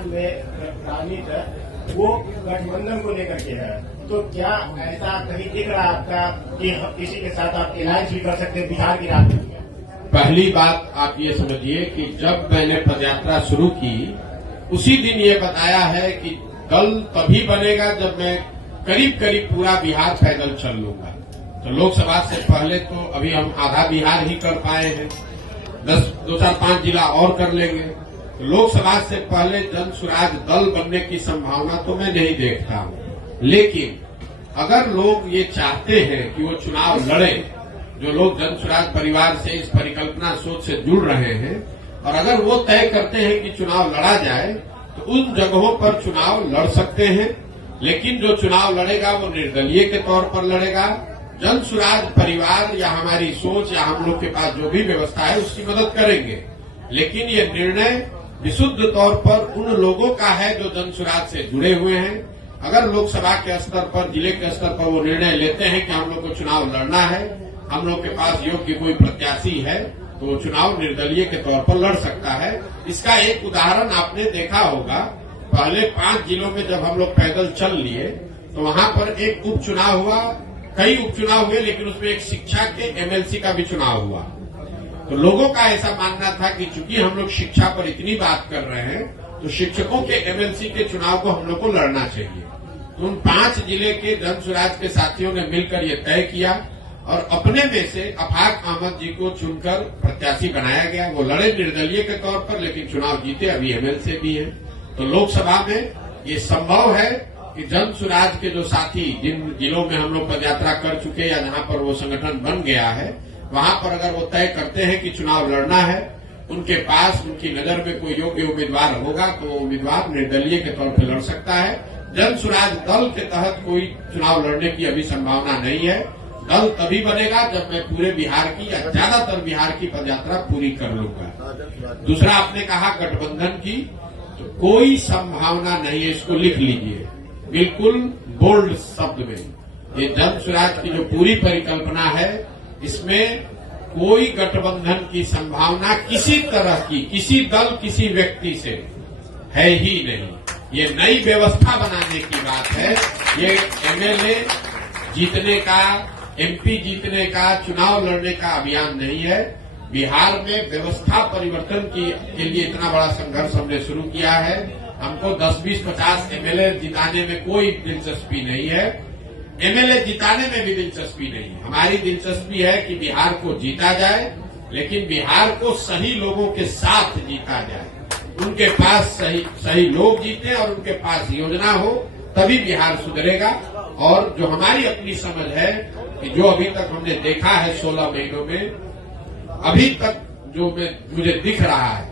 समाज में राजनीति वो गठबंधन को लेकर के है, तो क्या ऐसा कहीं दिख रहा है आपका कि किसी के साथ आप अलायंस भी कर सकते हैं बिहार की राजनीति में? पहली बात आप ये समझिए कि जब मैंने पदयात्रा शुरू की उसी दिन ये बताया है कि दल तभी बनेगा जब मैं करीब करीब पूरा बिहार पैदल चल लूंगा। तो लोकसभा से पहले तो अभी हम आधा बिहार ही कर पाए हैं, 2-4-5 जिला और कर लेंगे। तो लोकसभा से पहले जन स्वराज दल बनने की संभावना तो मैं नहीं देखता हूं। लेकिन अगर लोग ये चाहते हैं कि वो चुनाव लड़े, जो लोग जन स्वराज परिवार से इस परिकल्पना सोच से जुड़ रहे हैं, और अगर वो तय करते हैं कि चुनाव लड़ा जाए तो उन जगहों पर चुनाव लड़ सकते हैं। लेकिन जो चुनाव लड़ेगा वो निर्दलीय के तौर पर लड़ेगा। जन स्वराज परिवार या हमारी सोच या हम लोग के पास जो भी व्यवस्था है उसकी मदद करेंगे। लेकिन ये निर्णय विशुद्ध तौर पर उन लोगों का है जो जन स्वराज से जुड़े हुए हैं। अगर लोकसभा के स्तर पर, जिले के स्तर पर वो निर्णय लेते हैं कि हम लोग को चुनाव लड़ना है, हम लोग के पास योग्य कोई प्रत्याशी है, तो वो चुनाव निर्दलीय के तौर पर लड़ सकता है। इसका एक उदाहरण आपने देखा होगा, पहले 5 जिलों में जब हम लोग पैदल चल लिए तो वहां पर एक उपचुनाव हुआ, कई उपचुनाव हुए, लेकिन उसमें एक शिक्षा के एमएलसी का भी चुनाव हुआ। तो लोगों का ऐसा मानना था कि चूंकि हम लोग शिक्षा पर इतनी बात कर रहे हैं तो शिक्षकों के एमएलसी के चुनाव को हम लोग को लड़ना चाहिए। तो उन 5 जिले के जन स्वराज के साथियों ने मिलकर ये तय किया और अपने में से अफाक अहमद जी को चुनकर प्रत्याशी बनाया गया। वो लड़े निर्दलीय के तौर पर, लेकिन चुनाव जीते, अभी एमएलसी भी हैं। तो लोकसभा में ये संभव है कि जन स्वराज के जो साथी जिन जिलों में हम लोग पदयात्रा कर चुके या जहां पर वो संगठन बन गया है, वहां पर अगर वो तय करते हैं कि चुनाव लड़ना है, उनके पास उनकी नजर में कोई योग्य उम्मीदवार होगा तो वो उम्मीदवार निर्दलीय के तौर पर लड़ सकता है। जन स्वराज दल के तहत कोई चुनाव लड़ने की अभी संभावना नहीं है। दल तभी बनेगा जब मैं पूरे बिहार की या ज्यादातर बिहार की पदयात्रा पूरी कर लूंगा। दूसरा, आपने कहा गठबंधन की, तो कोई संभावना नहीं है, इसको लिख लीजिए बिल्कुल बोल्ड शब्द में। ये जन स्वराज की जो पूरी परिकल्पना है, इसमें कोई गठबंधन की संभावना किसी तरह की, किसी दल, किसी व्यक्ति से है ही नहीं। ये नई व्यवस्था बनाने की बात है। ये एमएलए जीतने का, एमपी जीतने का, चुनाव लड़ने का अभियान नहीं है। बिहार में व्यवस्था परिवर्तन के लिए इतना बड़ा संघर्ष हमने शुरू किया है। हमको 10, 20, 50 एमएलए जिताने में कोई दिलचस्पी नहीं है। एमएलए जिताने में भी दिलचस्पी नहीं है। हमारी दिलचस्पी है कि बिहार को जीता जाए, लेकिन बिहार को सही लोगों के साथ जीता जाए। उनके पास सही लोग जीते और उनके पास योजना हो, तभी बिहार सुधरेगा। और जो हमारी अपनी समझ है कि जो अभी तक हमने देखा है 16 महीनों में, अभी तक जो मुझे दिख रहा है,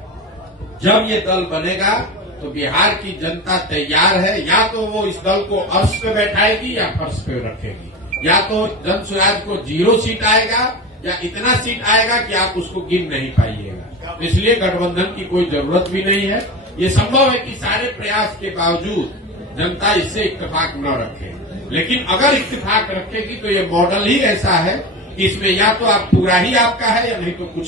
जब ये दल बनेगा तो बिहार की जनता तैयार है। या तो वो इस दल को अर्श पे बैठाएगी या फर्श पे रखेगी। या तो जन स्वराज को 0 सीट आएगा या इतना सीट आएगा कि आप उसको गिन नहीं पाइएगा। इसलिए गठबंधन की कोई जरूरत भी नहीं है। ये संभव है कि सारे प्रयास के बावजूद जनता इससे इत्तेफाक न रखे, लेकिन अगर इत्तेफाक रखेगी तो ये मॉडल ही ऐसा है कि इसमें या तो आप पूरा ही आपका है या नहीं तो कुछ